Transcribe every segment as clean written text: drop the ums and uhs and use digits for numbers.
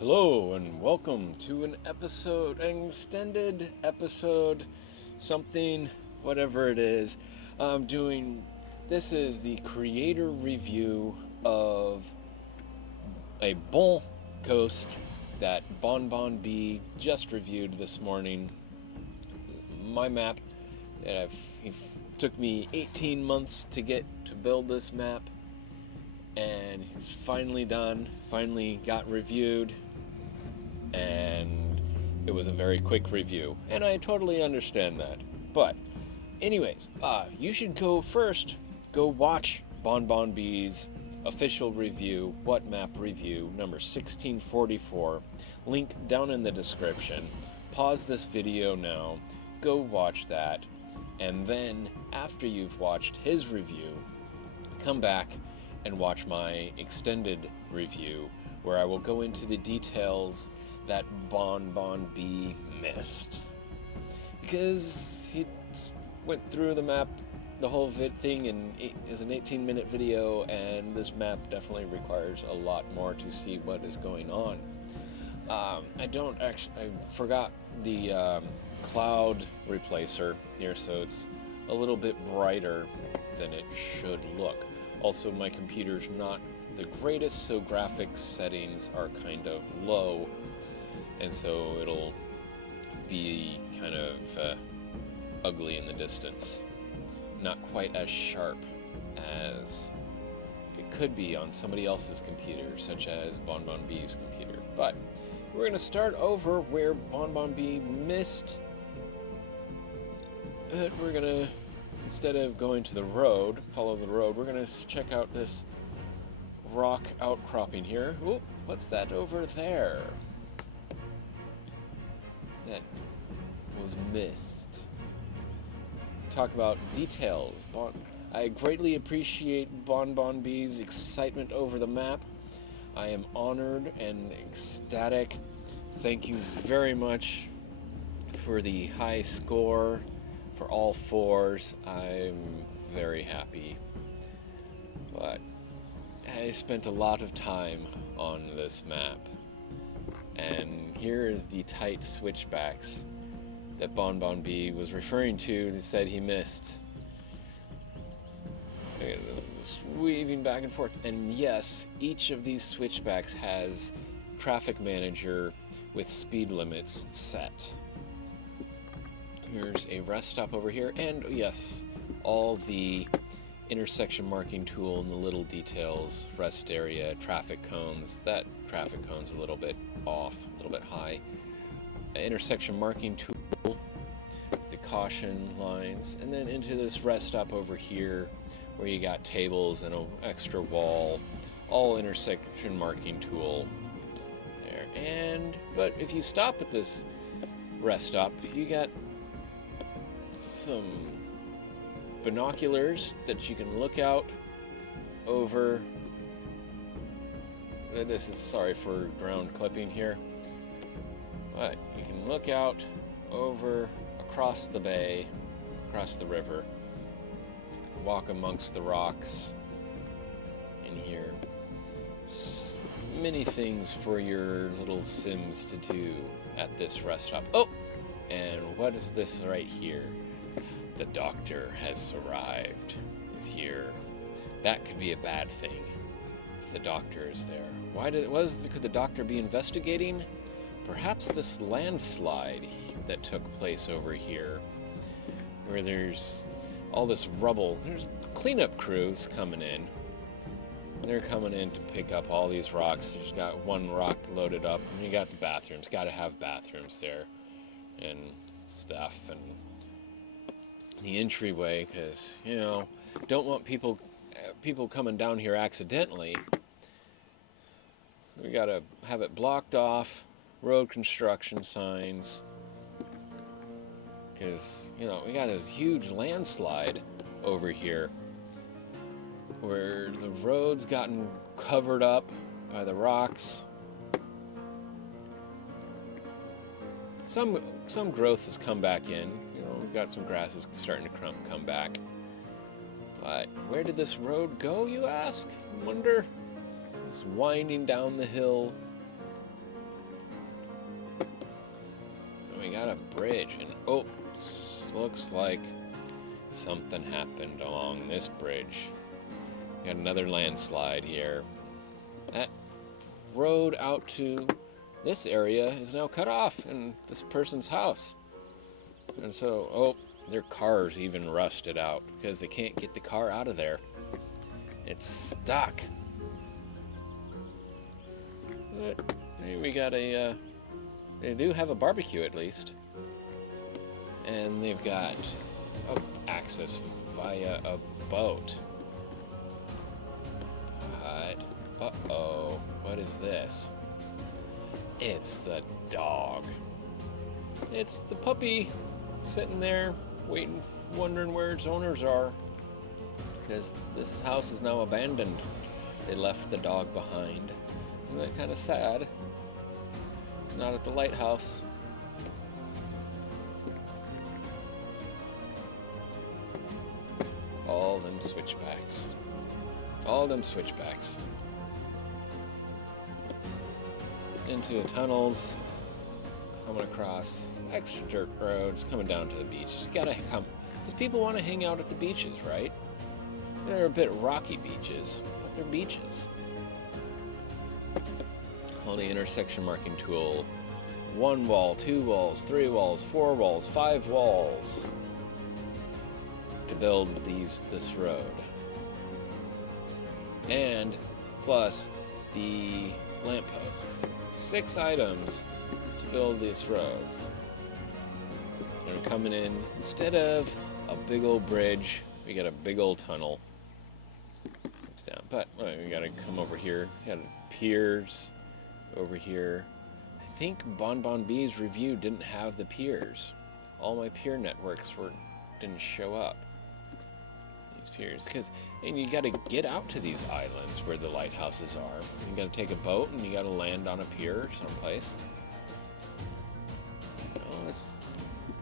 Hello and welcome to an extended episode, something, whatever it is. I'm doing, this is the creator review of a Bon Coast that BonBonB just reviewed this morning. My map that it took me 18 months to build this map, and it's finally done, finally got reviewed. And it was a very quick review, and I totally understand that. But anyways, you should go watch BonBonB's official review, What Map Review, number 1644, link down in the description. Pause this video now, go watch that, and then after you've watched his review, come back and watch my extended review, where I will go into the details that BonBonB missed. Because he went through the map, the whole thing, is an 18-minute video, and this map definitely requires a lot more to see what is going on. I forgot the cloud replacer here, so it's a little bit brighter than it should look. Also, my computer's not the greatest, so graphics settings are kind of low, and so it'll be kind of ugly in the distance. Not quite as sharp as it could be on somebody else's computer, such as BonBonB's computer. But we're going to start over where BonBonB missed it. We're going to, instead of going to the road, follow the road, we're going to check out this rock outcropping here. Ooh, what's that over there? That was missed. Talk about details. I greatly appreciate BonBonB's excitement over the map. I am honored and ecstatic. Thank you very much for the high score for all fours. I'm very happy. But I spent a lot of time on this map, and here is the tight switchbacks that BonBonB was referring to and said he missed. Weaving back and forth, and yes, each of these switchbacks has traffic manager with speed limits set. Here's a rest stop over here, and yes, all the intersection marking tool and the little details, rest area, traffic cones. That traffic cone's a little bit off, a little bit high. Intersection marking tool, the caution lines, and then into this rest stop over here where you got tables and an extra wall, all intersection marking tool there. But if you stop at this rest stop, you got some binoculars that you can look out over. This is, sorry for ground clipping here, but you can look out over across the bay, across the river, walk amongst the rocks in here. Many things for your little Sims to do at this rest stop. Oh, and what is this right here? The doctor has arrived, is here. That could be a bad thing if the doctor is there. Could the doctor be investigating? Perhaps this landslide that took place over here, where there's all this rubble. There's cleanup crews coming in. They're coming in to pick up all these rocks. There's got one rock loaded up, and you got the bathrooms. Got to have bathrooms there and stuff, and the entryway, because don't want people coming down here accidentally. We gotta have it blocked off, road construction signs, because we got this huge landslide over here where the road's gotten covered up by the rocks. Some growth has come back in. We've got some grasses starting to come back. But where did this road go, you ask? Wonder. It's winding down the hill. got a bridge, and oh, looks like something happened along this bridge. Got another landslide here. That road out to this area is now cut off in this person's house. And so, oh, their car's even rusted out because they can't get the car out of there. It's stuck. But hey, we got a, they do have a barbecue at least. And they've got access via a boat. But, uh-oh, what is this? It's the dog. It's the puppy sitting there waiting, wondering where its owners are. Because this house is now abandoned. They left the dog behind. Isn't that kind of sad? It's not at the lighthouse. All them switchbacks. All them switchbacks. Into the tunnels. Coming across extra dirt roads. Coming down to the beach. Just gotta come. Because people want to hang out at the beaches, right? They're a bit rocky beaches, but they're beaches. Hold the intersection marking tool. 1 wall, 2 walls, 3 walls, 4 walls, 5 walls to build this road. And plus the lampposts. 6 items to build these roads. And coming in, instead of a big old bridge, we got a big old tunnel. It's down, but we gotta come over here. We got piers over here. I think BonBonB's review didn't have the piers. All my pier networks didn't show up. These piers, and you got to get out to these islands where the lighthouses are. You got to take a boat and you got to land on a pier someplace. Well, it's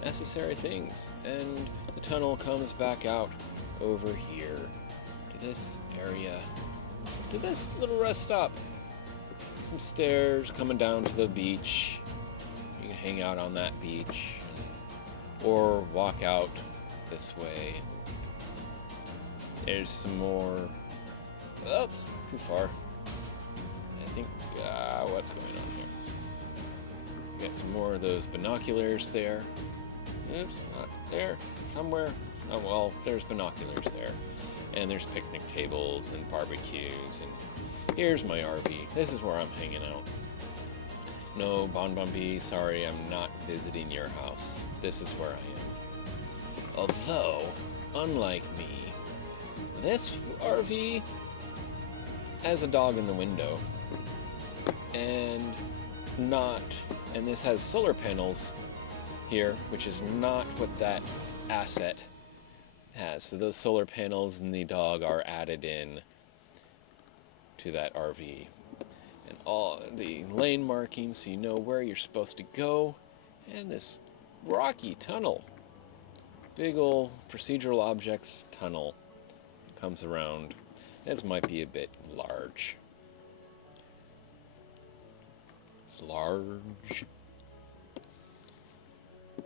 necessary things. And the tunnel comes back out over here to this area, to this little rest stop. Some stairs coming down to the beach. You can hang out on that beach or walk out this way. There's some more. Oops, too far. I think, what's going on here? Got some more of those binoculars there. Oops, not there. Somewhere. Oh, well, there's binoculars there. And there's picnic tables and barbecues. And here's my RV. This is where I'm hanging out. No, BonBonB, sorry, I'm not visiting your house. This is where I am. Although, unlike me, this RV has a dog in the window. And this has solar panels here, which is not what that asset has. So those solar panels and the dog are added in to that RV. And all the lane markings so you know where you're supposed to go. And this rocky tunnel. Big old procedural objects tunnel comes around. This might be a bit large. It's large.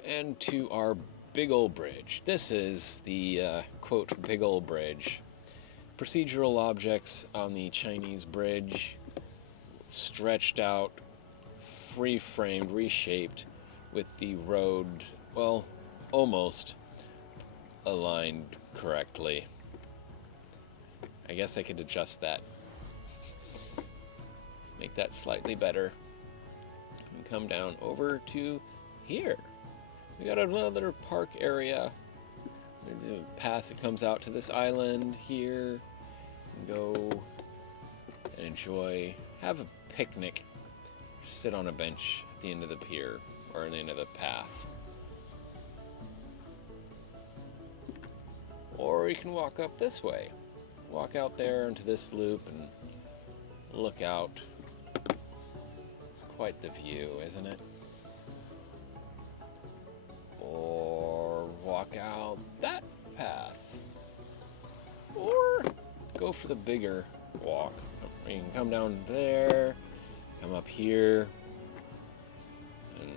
And to our big old bridge. This is the quote big old bridge. Procedural objects on the Chinese bridge, stretched out, free-framed, reshaped, with the road, well, almost aligned correctly. I guess I could adjust that. Make that slightly better. And come down over to here. We got another park area. The path that comes out to this island here. Go and enjoy. Have a picnic. Sit on a bench at the end of the pier or at the end of the path. Or you can walk up this way. Walk out there into this loop and look out. It's quite the view, isn't it? Or walk out that path. Or go for the bigger walk. You can come down there, come up here, and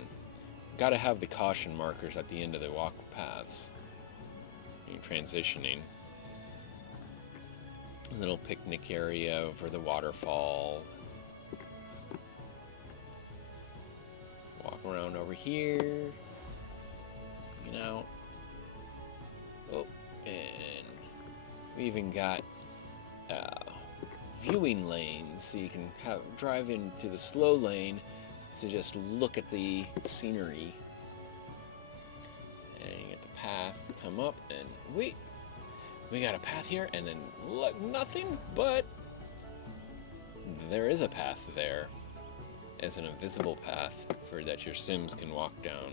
gotta have the caution markers at the end of the walk paths. You're transitioning. A little picnic area over the waterfall. Walk around over here. You know. Oh, and we even got viewing lanes, so you can drive into the slow lane to just look at the scenery. And you get the path to come up, and we got a path here, and then look, nothing, but there is a path there. It's an invisible path for that your Sims can walk down,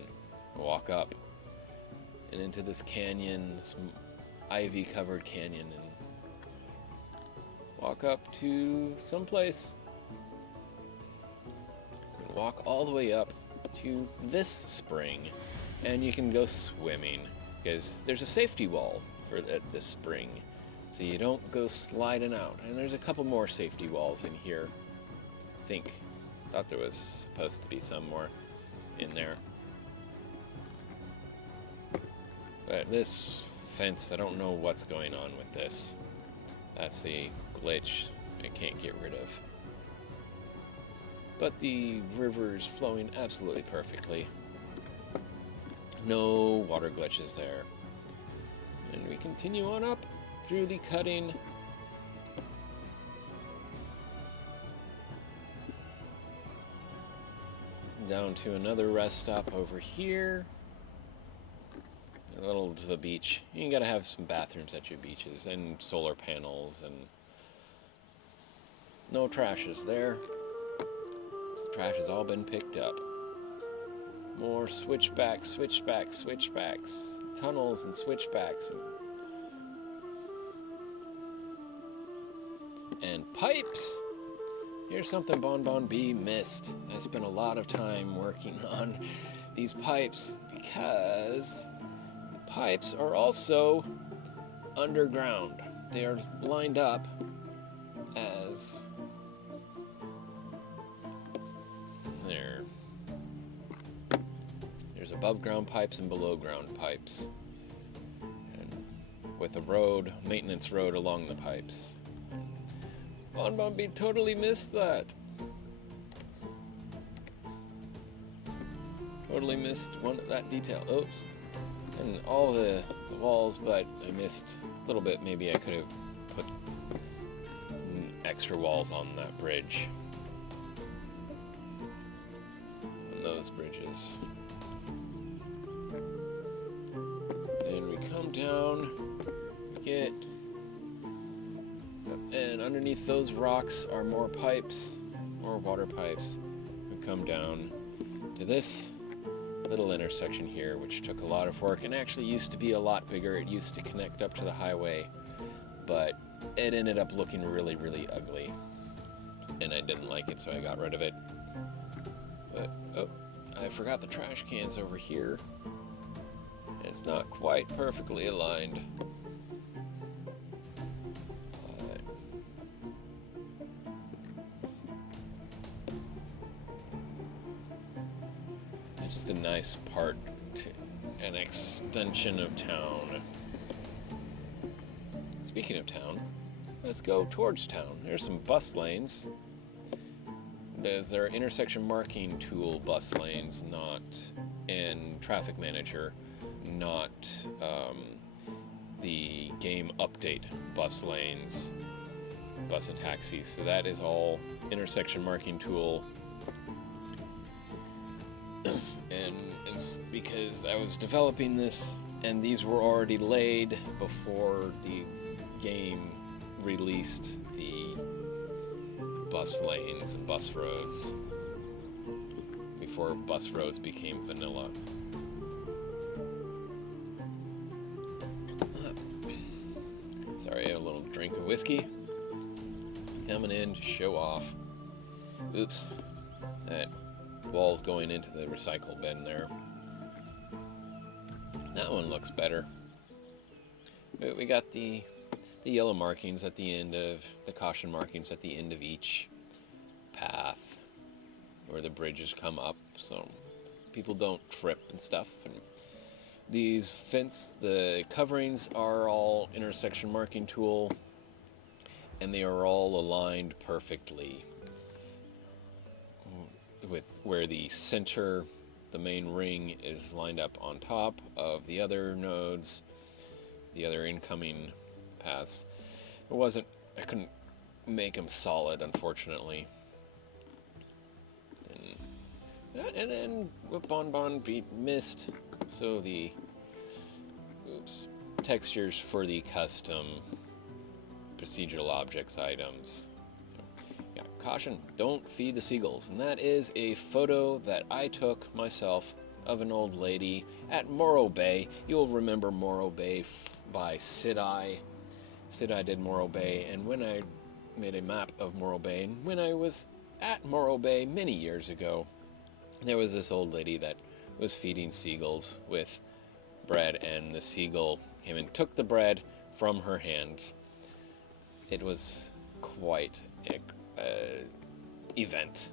walk up, and into this canyon, this ivy-covered canyon, and walk up to someplace. And walk all the way up to this spring, and you can go swimming because there's a safety wall for this spring, so you don't go sliding out. And there's a couple more safety walls in here. Thought there was supposed to be some more in there. But this fence, I don't know what's going on with this. That's the glitch I can't get rid of. But the river's flowing absolutely perfectly. No water glitches there. And we continue on up through the cutting. Down to another rest stop over here. A little to the beach. You gotta have some bathrooms at your beaches and solar panels, and no trash is there. The trash has all been picked up. More switchbacks, tunnels and switchbacks, and pipes. Here's something BonBonB missed. I spent a lot of time working on these pipes because the pipes are also underground. They are lined up as there's above ground pipes and below ground pipes, and with a road, maintenance road along the pipes. BonBonB totally missed that. Totally missed that detail. Oops. And all the walls, but I missed a little bit. Maybe I could have put extra walls on that bridge. On those bridges. And we come down, we get, and underneath those rocks are more pipes, more water pipes. We come down to this little intersection here, which took a lot of work and actually used to be a lot bigger. It used to connect up to the highway, but it ended up looking really, really ugly, and I didn't like it, so I got rid of it. But, oh, I forgot the trash cans over here. It's not quite perfectly aligned. It's just a nice part, an extension of town. Speaking of town, let's go towards town. There's some bus lanes. There's our intersection marking tool bus lanes, not in Traffic Manager, not the game update bus lanes, bus and taxis. So that is all intersection marking tool. and it's because I was developing this, and these were already laid before the game released the bus lanes and bus roads, before bus roads became vanilla. Sorry, a little drink of whiskey. Coming in to show off. Oops. That wall's going into the recycle bin there. That one looks better. But we got the yellow markings at the end of, the caution markings at the end of each path where the bridges come up. So people don't trip and stuff. And these the coverings are all intersection marking tool, and they are all aligned perfectly with where the center, the main ring, is lined up on top of the other nodes, the other incoming paths. I couldn't make them solid, unfortunately. And then with BonBonB missed, so the textures for the custom procedural objects items. Yeah, caution, don't feed the seagulls. And that is a photo that I took myself of an old lady at Morro Bay. You'll remember Morro Bay by Sid-I. Sid-I did Morro Bay, and when I made a map of Morro Bay, and when I was at Morro Bay many years ago, there was this old lady that was feeding seagulls with bread, and the seagull came and took the bread from her hands. It was quite an event.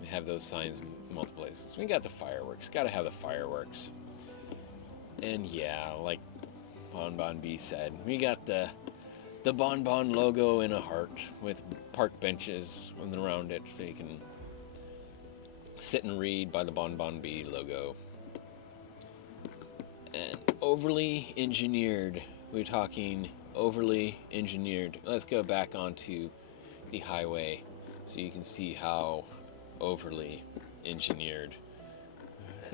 We have those signs in multiple places. We got the fireworks. Got to have the fireworks. And yeah, like BonBonB said, we got the BonBon logo in a heart with park benches around it, so you can sit and read by the BonBonB logo. And overly engineered. We're talking overly engineered. Let's go back onto the highway so you can see how overly engineered.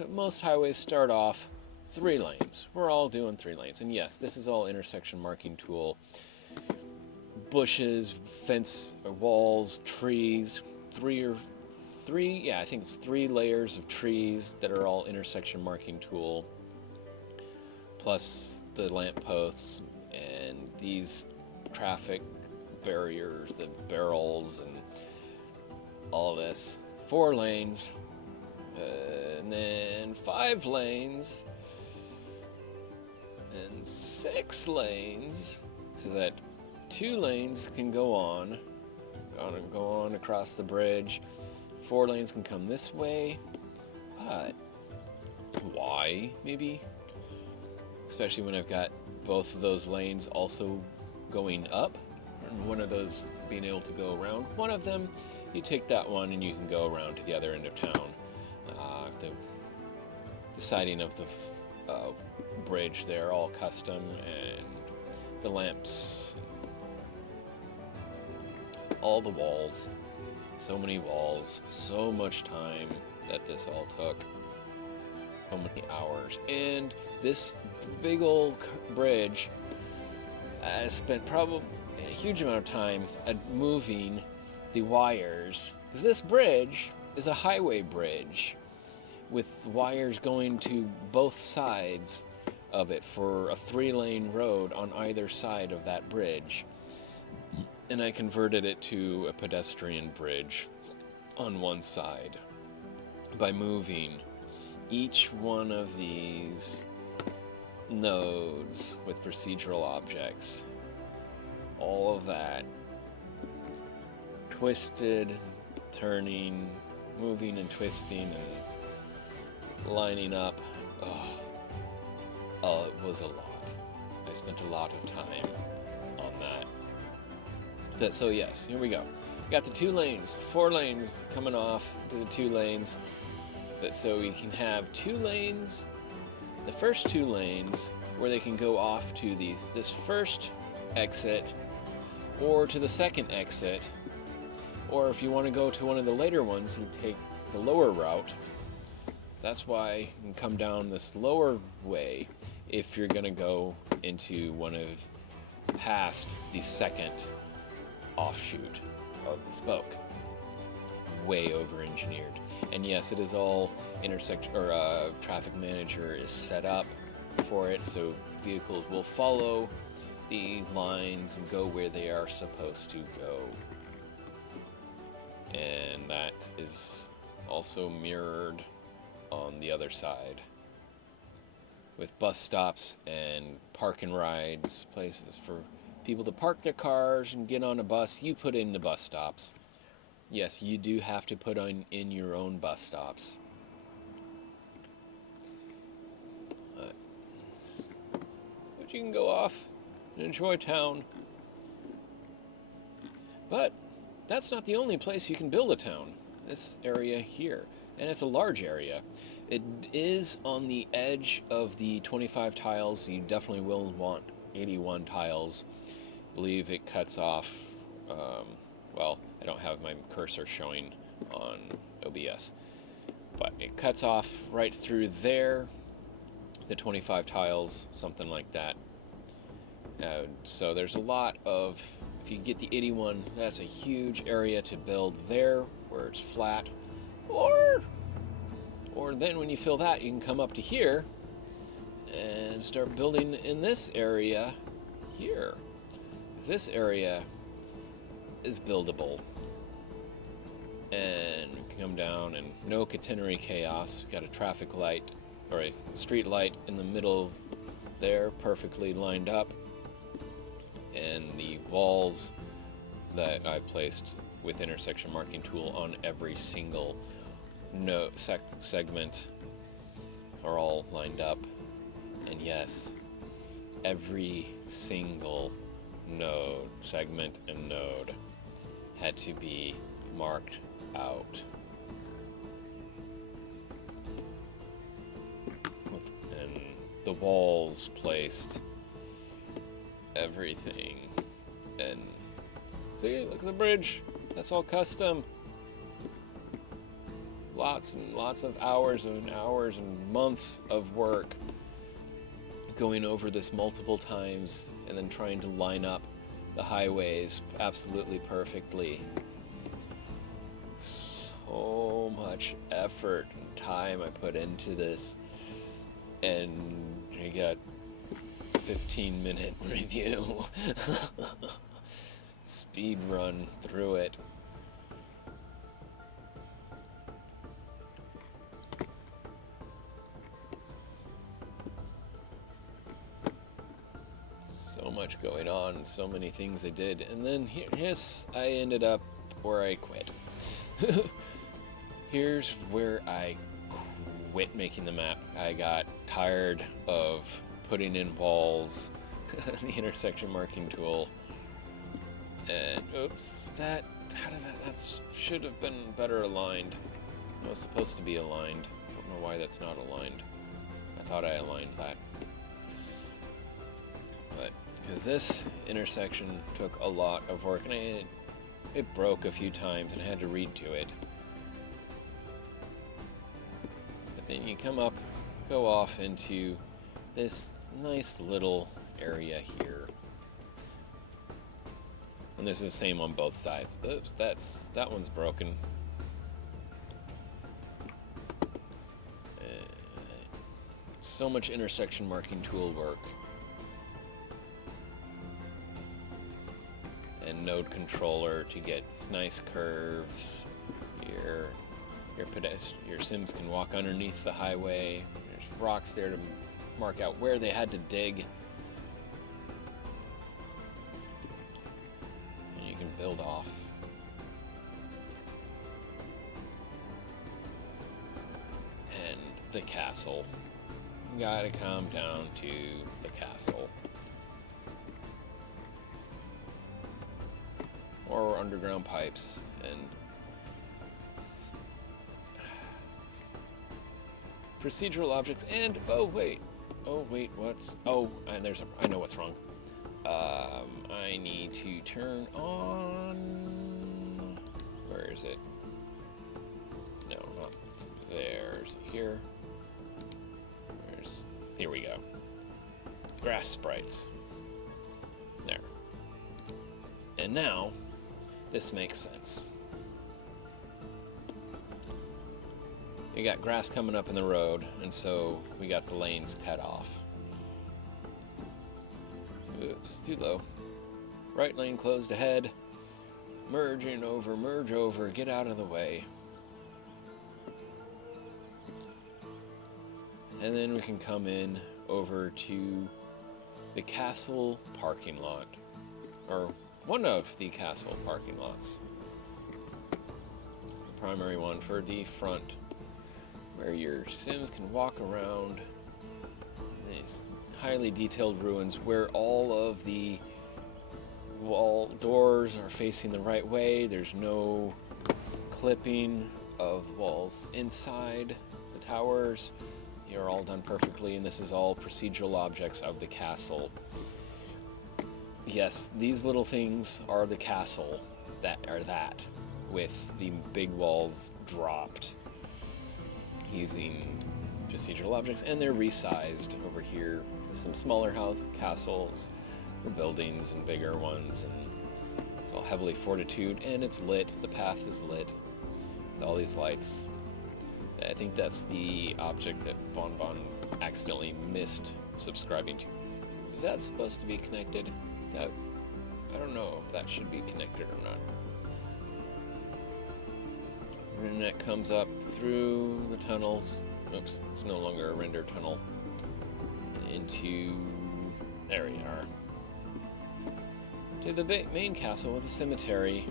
Most highways start off 3 lanes. We're all doing 3 lanes. And yes, this is all intersection marking tool. Bushes, fence, walls, trees, I think it's 3 layers of trees that are all intersection marking tool, plus the lampposts and these traffic barriers, the barrels, and all this. 4 lanes, and then 5 lanes, and 6 lanes, so that 2 lanes can go on across the bridge. 4 lanes can come this way, but why, maybe? Especially when I've got both of those lanes also going up, and one of those being able to go around. One of them, you take that one and you can go around to the other end of town. The siding of the bridge there, all custom, and the lamps, all the walls. So many walls, so much time that this all took. So many hours. And this big old bridge, I spent probably a huge amount of time moving the wires. Because this bridge is a highway bridge with wires going to both sides of it for a 3-lane road on either side of that bridge. And I converted it to a pedestrian bridge on one side by moving each one of these nodes with procedural objects. All of that. Twisted, turning, moving and twisting and lining up. Oh, it was a lot. I spent a lot of time on that. So yes, here we go. Got the 2 lanes, 4 lanes coming off to the 2 lanes. So we can have 2 lanes, the first 2 lanes where they can go off to this first exit or to the second exit. Or if you want to go to one of the later ones, you take the lower route. So that's why you can come down this lower way if you're going to go into one of past the second offshoot of the spoke. Way over engineered. And yes, it is all traffic manager is set up for it, so vehicles will follow the lines and go where they are supposed to go. And that is also mirrored on the other side with bus stops and park and rides, places for people to park their cars and get on a bus. You put in the bus stops. Yes, you do have to put in your own bus stops. you can go off and enjoy town. But that's not the only place you can build a town. This area here, and it's a large area. It is on the edge of the 25 tiles. You definitely will want 81 tiles. I believe it cuts off, well, I don't have my cursor showing on OBS, but it cuts off right through there, the 25 tiles, something like that. So there's a lot of, if you get the 81, that's a huge area to build there where it's flat. Or then when you fill that, you can come up to here and start building in this area here. This area is buildable. And you can come down and no catenary chaos. Got a traffic light or a street light in the middle there, perfectly lined up. And the walls that I placed with intersection marking tool on every single segment are all lined up. And yes, every single node, segment and node had to be marked out. And the walls placed, everything. And see, look at the bridge. That's all custom. Lots and lots of hours and hours and months of work going over this multiple times and then trying to line up the highways absolutely perfectly. So much effort and time I put into this, and I got 15-minute review. Speed run through it. So much going on, so many things I did, and then here's I ended up where I quit. Here's where I quit making the map. I got tired of putting in walls, the intersection marking tool, and oops, that should have been better aligned. It was supposed to be aligned. I don't know why that's not aligned. I thought I aligned that. But because this intersection took a lot of work, and it broke a few times, and I had to redo it. But then you come up, go off into this nice little area here. And this is the same on both sides. Oops, that one's broken. So much intersection marking tool work. And node controller to get nice curves. Your Sims can walk underneath the highway. There's rocks there to mark out where they had to dig. And you can build off. And the castle. You gotta come down to the castle. Or underground pipes, and procedural objects, and oh wait, what's, and I know what's wrong. I need to turn on, where is it? No, not there. Is it here? Here we go. Grass sprites. There. And now, this makes sense. We got grass coming up in the road, and so we got the lanes cut off. Oops, too low. Right lane closed ahead. Merge over, get out of the way. And then we can come in over to the castle parking lot, or one of the castle parking lots. The primary one for the front, where your Sims can walk around these highly detailed ruins where all of the wall doors are facing the right way. There's no clipping of walls inside the towers. You're all done perfectly, and this is all procedural objects of the castle. Yes, these little things are the castle with the big walls dropped using procedural objects, and they're resized over here with some smaller castles or buildings and bigger ones, and it's all heavily fortitude, and it's lit. The path is lit with all these lights. I think that's the object that BonBon accidentally missed subscribing to. Is that supposed to be connected? I don't know if that should be connected or not. And that comes up through the tunnels. Oops, it's no longer a render tunnel. Into... there we are. To the main castle with a cemetery.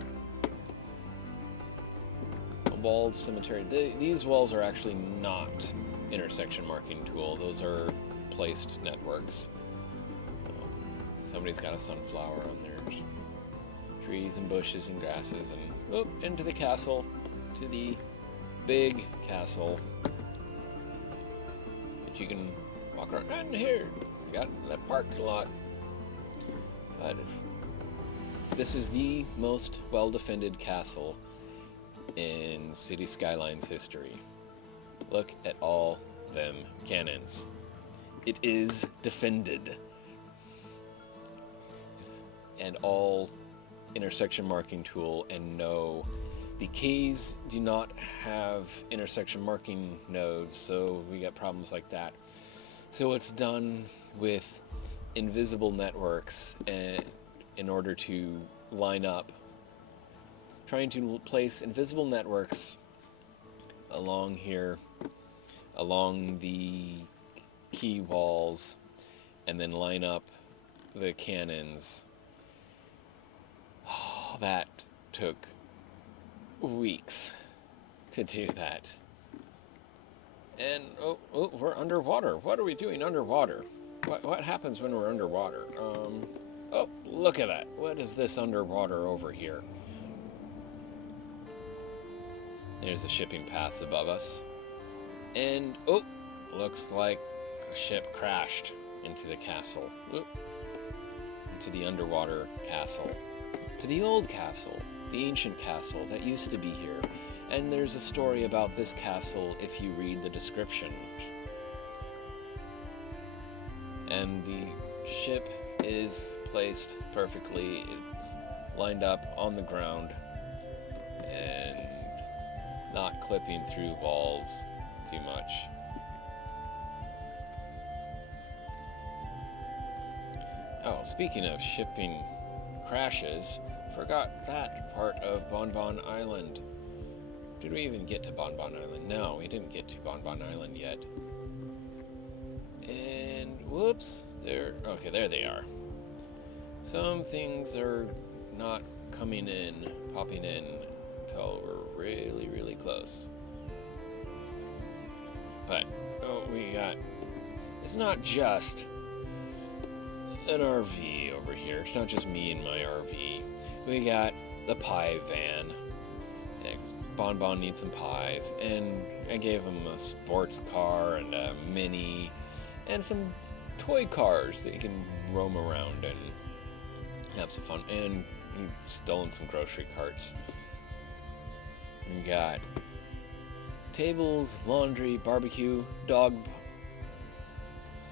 A walled cemetery. These walls are actually not intersection marking tool. Those are placed networks. Somebody's got a sunflower on there. Trees and bushes and grasses, and into the castle, to the big castle that you can walk around. And here, we got that parking lot. But this is the most well-defended castle in Cities Skylines history. Look at all them cannons. It is defended. And all intersection marking tool, and no, the keys do not have intersection marking nodes, so we got problems like that. So it's done with invisible networks in order to line up, trying to place invisible networks along here, along the key walls, and then line up the cannons. That took weeks to do that. And we're underwater. What are we doing underwater? What happens when we're underwater? Oh, look at that. What is this underwater over here? There's the shipping paths above us. And looks like a ship crashed into the castle. Into the underwater castle. To the old castle, the ancient castle that used to be here. And there's a story about this castle if you read the description. And the ship is placed perfectly. It's lined up on the ground and not clipping through walls too much. Oh, speaking of shipping crashes, forgot that part of BonBon Island. Did we even get to BonBon Island? No, we didn't get to BonBon Island yet. And whoops, there they are. Some things are not popping in until we're really, really close. But it's not just an RV over here. It's not just me and my RV. We got the pie van. BonBon needs some pies, and I gave him a sports car and a mini and some toy cars that you can roam around and have some fun. And he's stolen some grocery carts. We got tables, laundry, barbecue, dog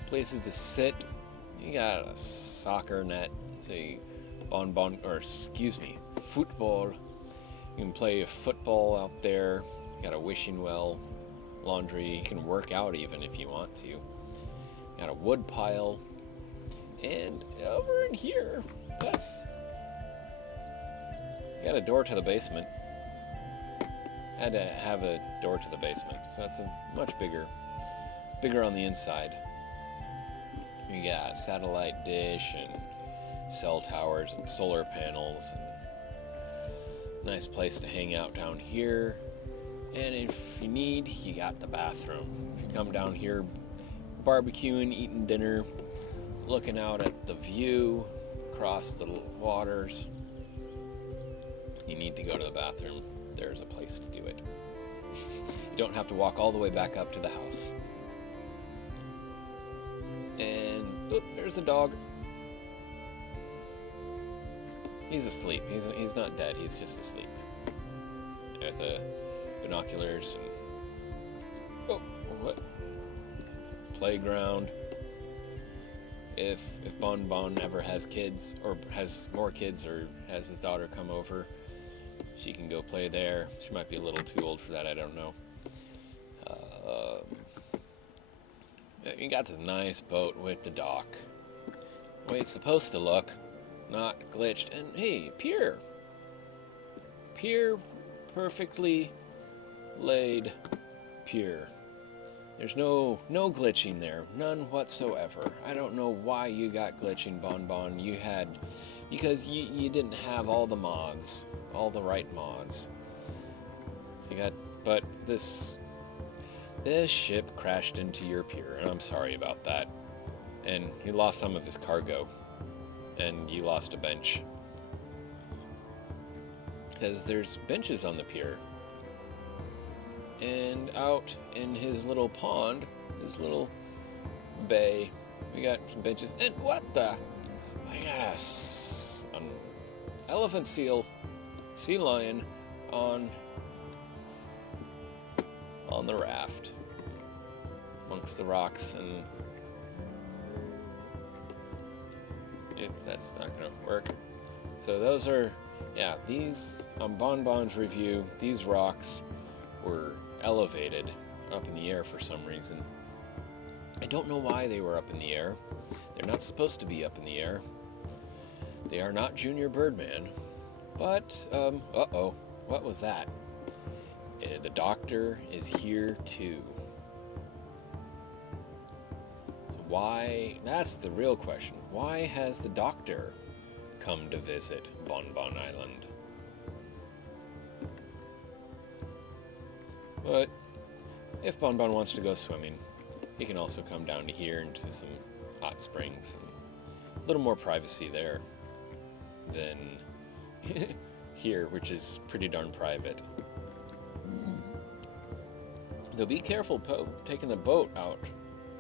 places to sit. You got a soccer net, football. You can play football out there. You got a wishing well, laundry. You can work out even if you want to. You got a wood pile. And over in here, you got a door to the basement. Had to have a door to the basement, so that's a much bigger on the inside. We got a satellite dish and cell towers and solar panels, and nice place to hang out down here. And if you need, you got the bathroom. If you come down here barbecuing, eating dinner, looking out at the view across the waters. You need to go to the bathroom. There's a place to do it. You don't have to walk all the way back up to the house. And there's the dog. He's asleep. He's not dead. He's just asleep. At the binoculars and what? Playground. If BonBon ever has kids, or has more kids, or has his daughter come over, she can go play there. She might be a little too old for that. I don't know. You got this nice boat with the dock. The way it's supposed to look, not glitched. And hey, pier, perfectly laid pier. There's no glitching there, none whatsoever. I don't know why you got glitching, BonBon. Because you didn't have all the mods, all the right mods. So but this ship crashed into your pier, and I'm sorry about that. And he lost some of his cargo, and you lost a bench. Because there's benches on the pier. And out in his little pond, his little bay, we got some benches. And what the? I got an elephant sea lion on the raft amongst the rocks, and that's not gonna work. So those are, these on BonBon's review, these rocks were elevated up in the air for some reason. I don't know why they were up in the air. They're not supposed to be up in the air. They are not Junior Birdman. But, what was that? The doctor is here too. So why, that's the real question. Why has the doctor come to visit BonBon Island? But if BonBon wants to go swimming, he can also come down to here into some hot springs, and a little more privacy there than here, which is pretty darn private. Though be careful taking the boat out.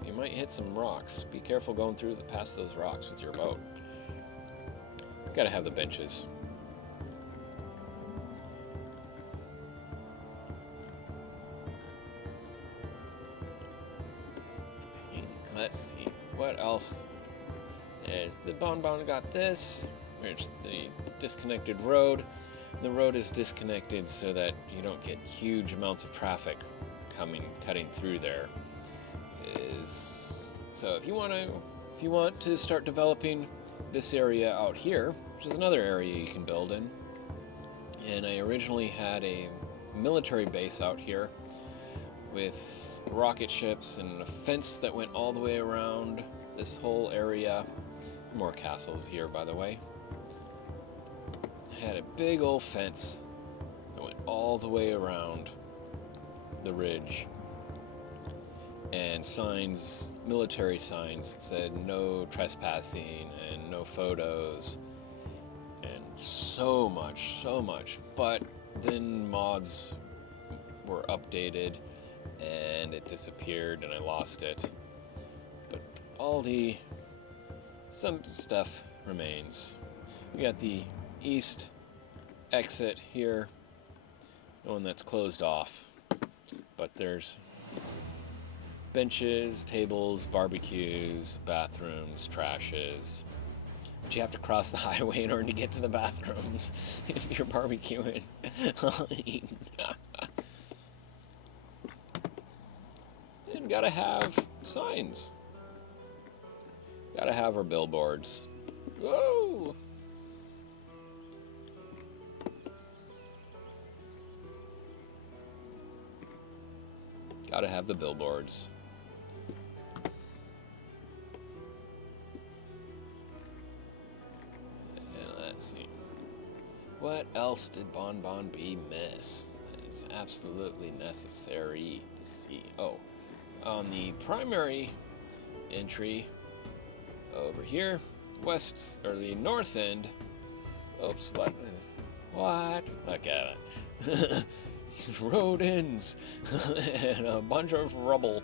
You might hit some rocks. Be careful going past those rocks with your boat. Gotta have the benches. Let's see, what else? There's the BonBon got this. There's the disconnected road. The road is disconnected so that you don't get huge amounts of traffic cutting through there. So if you want to start developing this area out here, which is another area you can build in. And I originally had a military base out here with rocket ships and a fence that went all the way around this whole area. More castles here, by the way. I had a big old fence that went all the way around the ridge, and signs, military signs that said no trespassing and no photos, and so much. But then mods were updated and it disappeared and I lost it. But some stuff remains. We got the east exit here, the one that's closed off. But there's benches, tables, barbecues, bathrooms, trashes. But you have to cross the highway in order to get to the bathrooms if you're barbecuing. And gotta have signs. Gotta have our billboards. Whoa! Gotta have the billboards. And let's see. What else did BonBonB miss that is absolutely necessary to see? Oh, on the primary entry over here, west, or the north end. Oops, what? Look at it. Road ends and a bunch of rubble.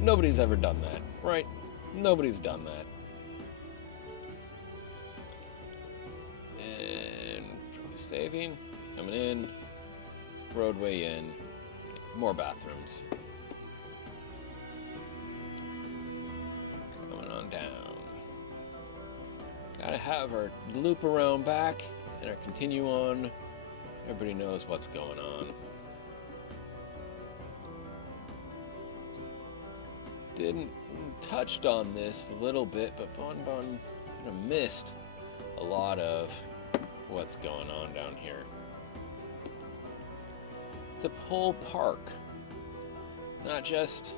Nobody's ever done that, right? Nobody's done that. And saving, coming in, roadway in, more bathrooms. Coming on down. Gotta have our loop around back and our continue on. Everybody knows what's going on. Didn't touched on this a little bit, but BonBon kind of missed a lot of what's going on down here. It's a whole park, not just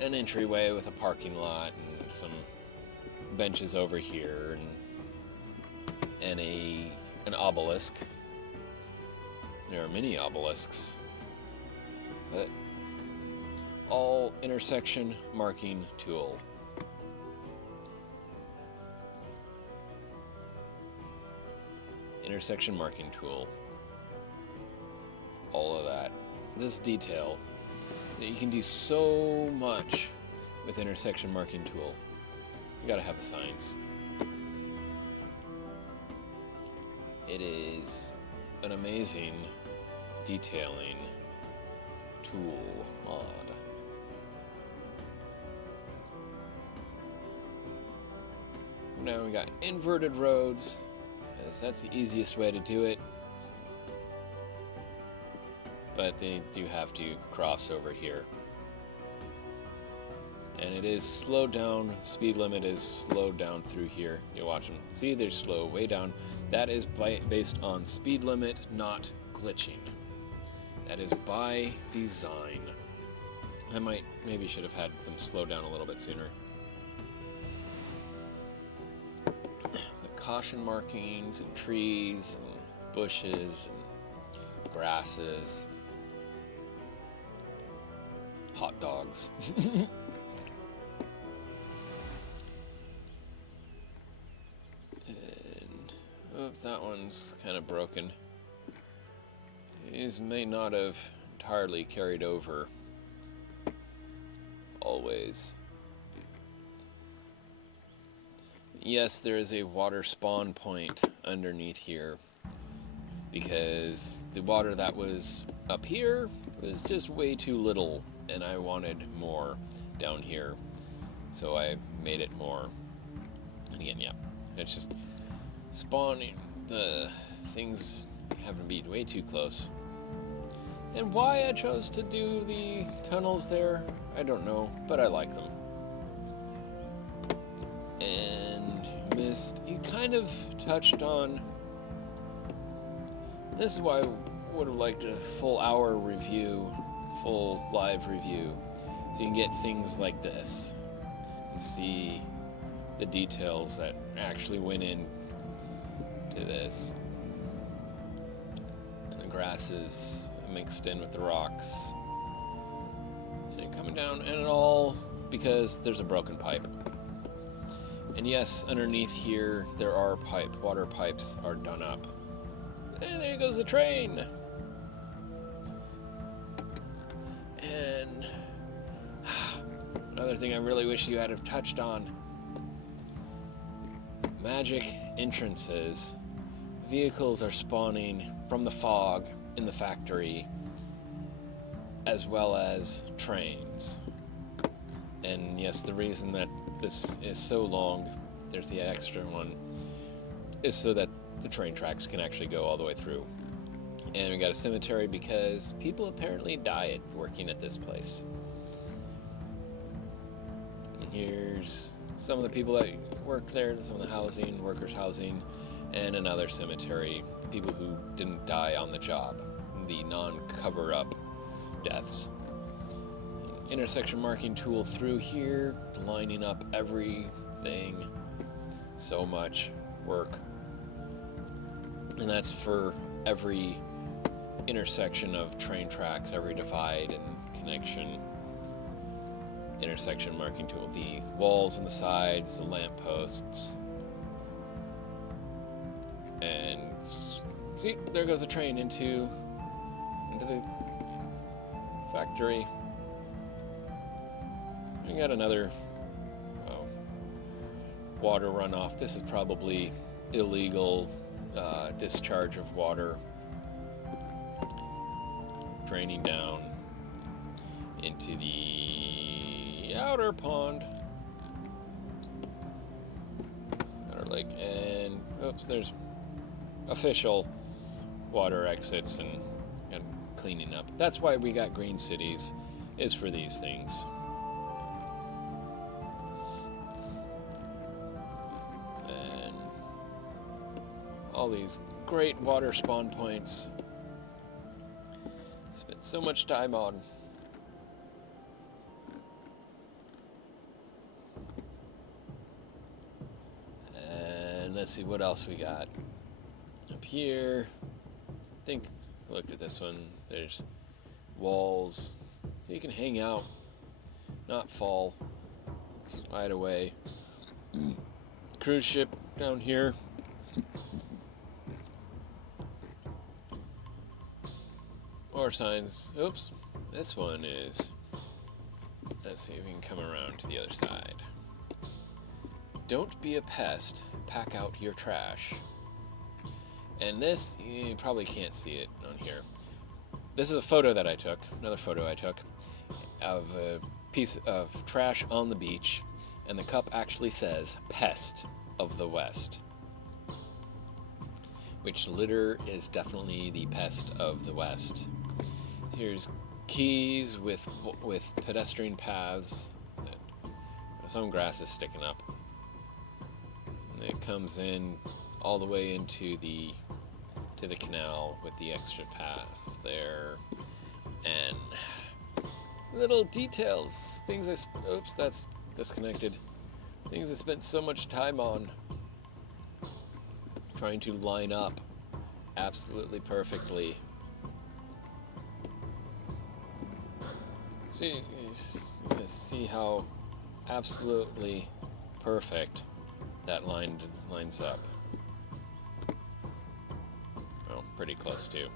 an entryway with a parking lot and some benches over here and an obelisk. There are many obelisks, but all intersection marking tool. Intersection marking tool. All of that. This detail. That you can do so much with intersection marking tool. You gotta have the signs. It is an amazing detailing tool mod. Now we got inverted roads, because that's the easiest way to do it. But they do have to cross over here. And it is slowed down, speed limit is slowed down through here. You watch them. See, they're slow, way down. That is based on speed limit, not glitching. That is by design. I maybe should have had them slow down a little bit sooner. Caution markings and trees and bushes and grasses, hot dogs. And oops, that one's kind of broken. These may not have entirely carried over always. Yes, there is a water spawn point underneath here because the water that was up here was just way too little and I wanted more down here, so I made it more. And again, yeah, it's just spawning. The things having to be way too close. And why I chose to do the tunnels there, I don't know, but I like them. And you kind of touched on, this is why I would have liked a full hour review, full live review, so you can get things like this and see the details that actually went in to this. And the grass is mixed in with the rocks. And it coming down, and it all because there's a broken pipe. And yes, underneath here, there are water pipes are done up. And there goes the train! And another thing I really wish you had have touched on. Magic entrances. Vehicles are spawning from the fog in the factory, as well as trains. And yes, the reason that this is so long, there's the extra one, is so that the train tracks can actually go all the way through. And we got a cemetery because people apparently died working at this place. And here's some of the people that worked there, some of the housing, workers' housing, and another cemetery, the people who didn't die on the job, the non-cover-up deaths. Intersection marking tool through here, lining up everything. So much work. And that's for every intersection of train tracks, every divide and connection. intersection marking tool. The walls and the sides, the lampposts. And see, there goes a train into the factory. We got another water runoff. This is probably illegal discharge of water draining down into the outer pond, outer lake, and oops, there's official water exits and cleaning up. That's why we got green cities, is for these things. And all these great water spawn points. Spent so much time on. And let's see what else we got. Up here, I think, look at this one, there's walls, so you can hang out, not fall, slide away. Cruise ship down here. More signs. Oops, this one is, let's see if we can come around to the other side. Don't be a pest, pack out your trash. And this, you probably can't see it on here. This is a photo that I took, another photo I took, of a piece of trash on the beach, and the cup actually says, Pest of the West. Which litter is definitely the pest of the West. Here's quays with pedestrian paths. Some grass is sticking up. And it comes in all the way into the canal with the extra paths there, and little details, things oops, that's disconnected. Things I spent so much time on trying to line up absolutely perfectly. See how absolutely perfect that lines up. Well, pretty close to.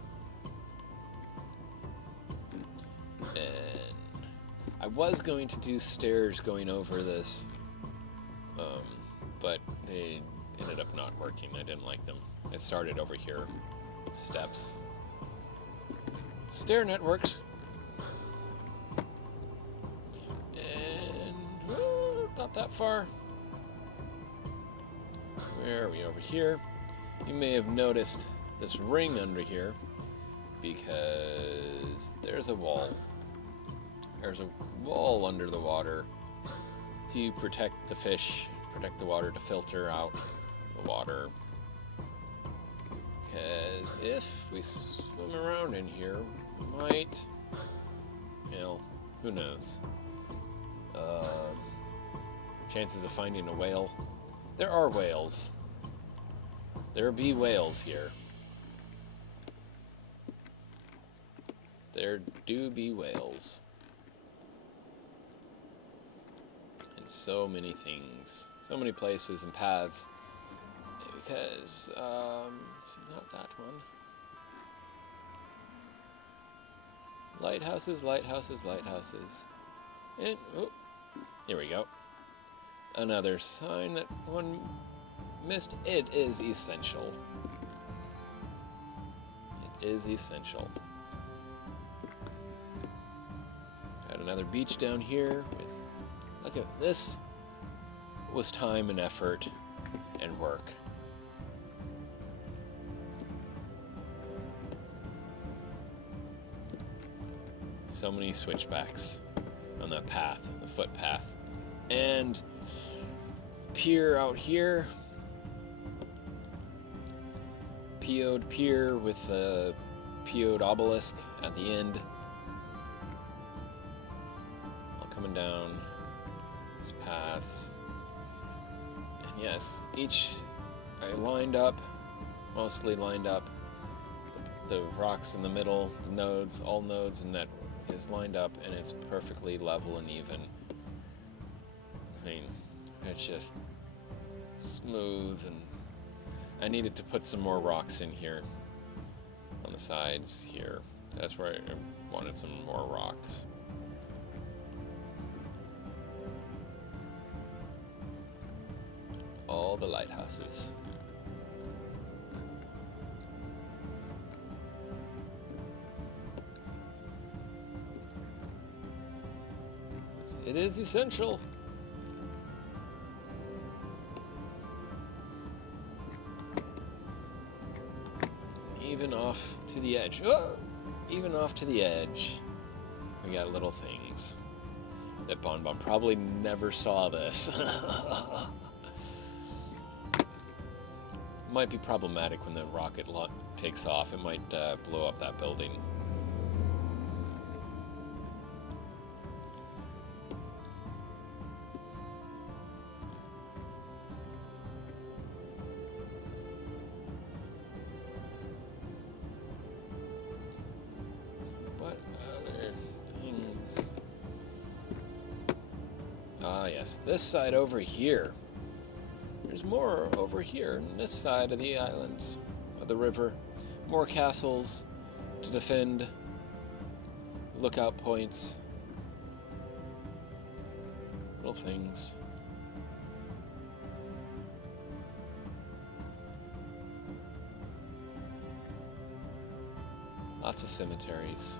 And I was going to do stairs going over this, but they ended up not working. I didn't like them. I started over here. Steps. Stair networks. And not that far. Where are we? Over here. You may have noticed this ring under here because there's a wall. There's a wall under the water to protect the fish, protect the water, to filter out the water. Because if we swim around in here, we might, who knows? Chances of finding a whale. There are whales. There be whales here. There do be whales. And so many things. So many places and paths. Because, not that one. Lighthouses, lighthouses, lighthouses. And, here we go. Another sign that one missed. It is essential. It is essential. Got another beach down here. Look at this. Was time and effort and work. So many switchbacks on that path, the footpath. And pier out here. PO'd pier with a PO'd obelisk at the end. All coming down these paths. And yes, each I lined up, mostly lined up. The rocks in the middle, the nodes, all nodes, and that is lined up, and it's perfectly level and even nothing. It's just smooth, and I needed to put some more rocks in here on the sides here. That's where I wanted some more rocks. All the lighthouses. It is essential. Even off to the edge. Oh! Even off to the edge. We got little things. That BonBonB probably never saw this. Might be problematic when the rocket takes off. It might blow up that building. What other things? Ah, yes, this side over here. There's more over here on this side of the islands, of the river. More castles to defend, lookout points, little things. Lots of cemeteries.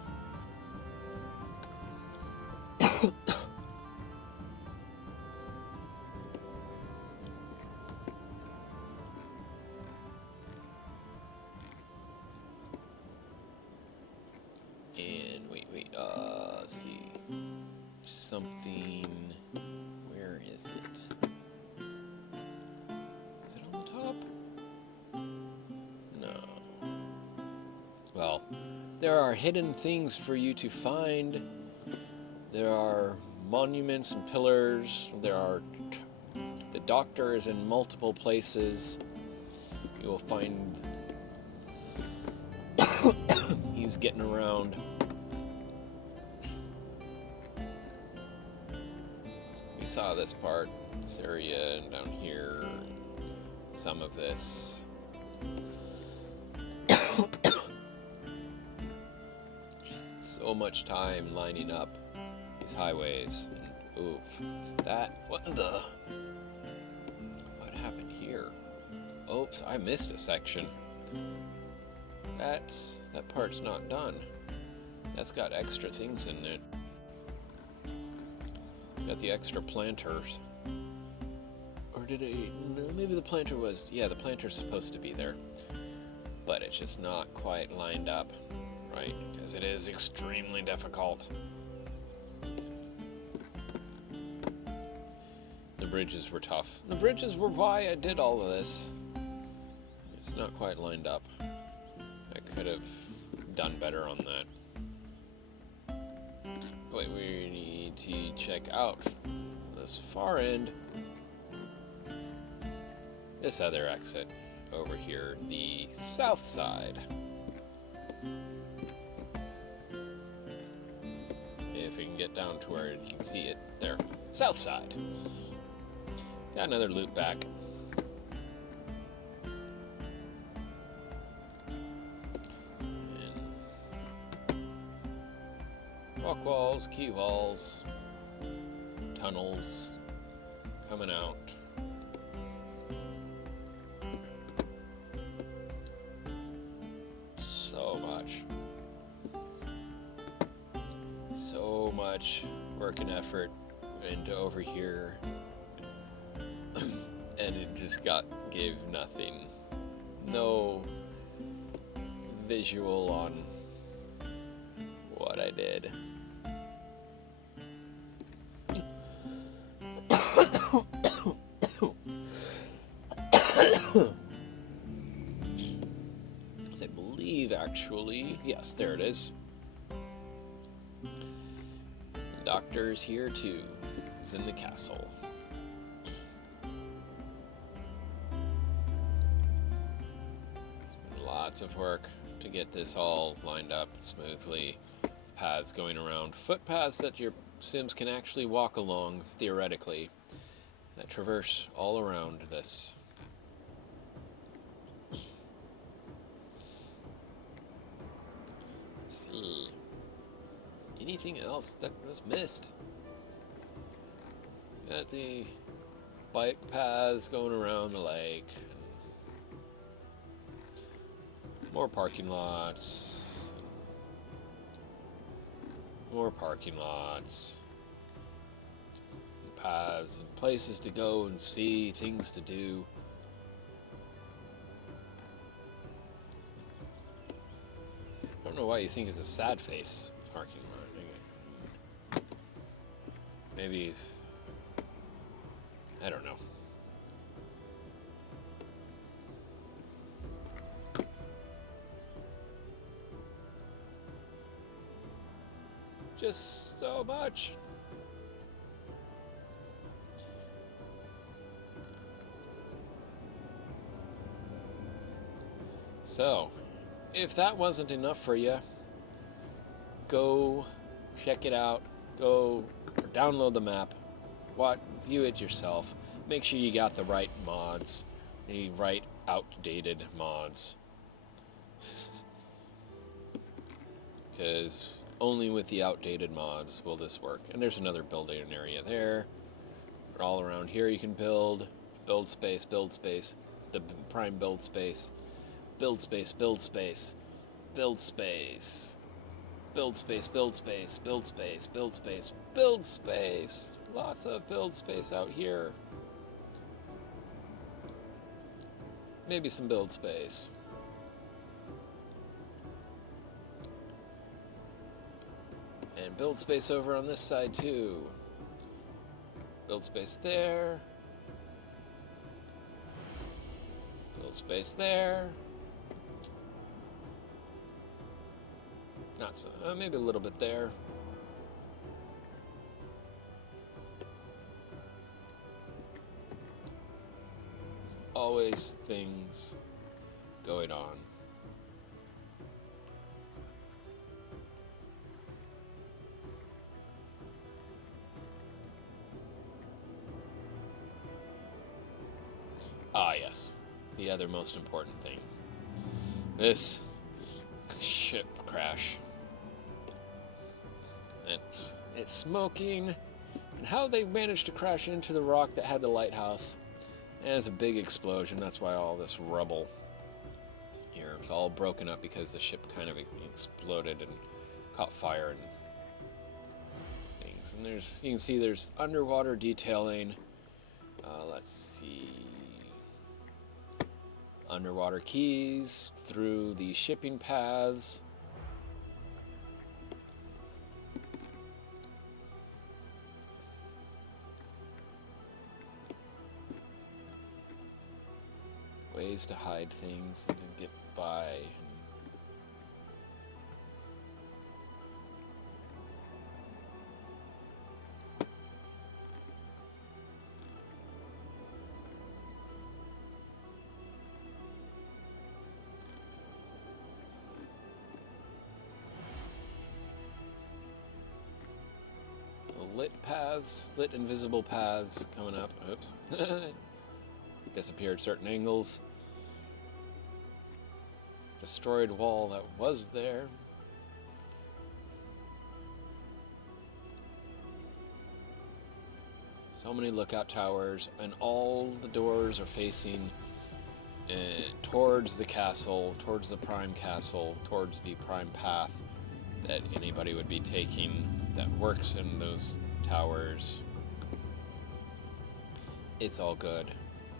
Let's see. Something. Where is it? Is it on the top? No. Well, there are hidden things for you to find. There are monuments and pillars. There are. The doctor is in multiple places. You will find. He's getting around. Saw this part, this area, and down here, some of this. So much time lining up these highways, and oof, what happened here? Oops, I missed a section. That part's not done. That's got extra things in it. Got the extra planters. Or did it? No, maybe the planter was. Yeah, the planter's supposed to be there. But it's just not quite lined up, right? Because it is extremely difficult. The bridges were tough. The bridges were why I did all of this. It's not quite lined up. I could have done better on that. Wait, we need to check out this far end. This other exit over here, the south side. If we can get down to where you can see it there. South side. Got another loop back. Rock walls, key walls, tunnels coming out. So much work and effort into over here, and it just gave nothing. No visual on what I did. I believe, actually, yes, there it is. The doctor's here too. He's in the castle. Lots of work to get this all lined up smoothly. Paths going around, footpaths that your Sims can actually walk along, theoretically. that traverse all around this. Let's see. Anything else that was missed? Got the bike paths going around the lake. More parking lots. More parking lots. Paths and places to go and see, things to do. I don't know why you think it's a sad face parking lot. Maybe, I don't know. Just so much. So, if that wasn't enough for you, go check it out. Go or download the map. View it yourself. Make sure you got the right mods, the right outdated mods. Because only with the outdated mods will this work. And there's another building area there. All around here you can build space, the prime build space. Build space, build space, build space, build space, build space, build space, build space, build space. Lots of build space out here. Maybe some build space. And build space over on this side too. Build space there. Build space there. Not so, maybe a little bit there. There's always things going on. Ah, yes. The other most important thing. This ship crash. It's smoking, and how they managed to crash into the rock that had the lighthouse. And it's a big explosion. That's why all this rubble here. It's all broken up because the ship kind of exploded and caught fire and things. And you can see there's underwater detailing. Let's see. Underwater keys through the shipping paths. Ways to hide things and get by. Lit paths, lit invisible paths coming up. Oops. Disappeared certain angles. Destroyed wall that was there. So many lookout towers, and all the doors are facing towards the castle, towards the prime castle, towards the prime path that anybody would be taking that works in those towers. It's all good.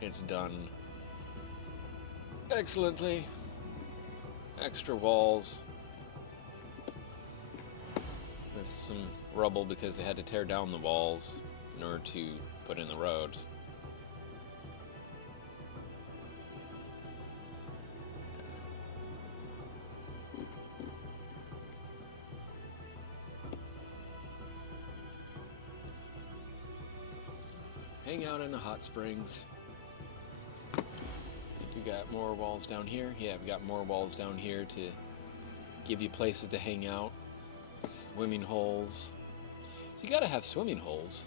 It's done excellently. Extra walls with some rubble because they had to tear down the walls in order to put in the roads. Hang out in the hot springs. We got more walls down here. Yeah, we got more walls down here to give you places to hang out. Swimming holes. You gotta have swimming holes.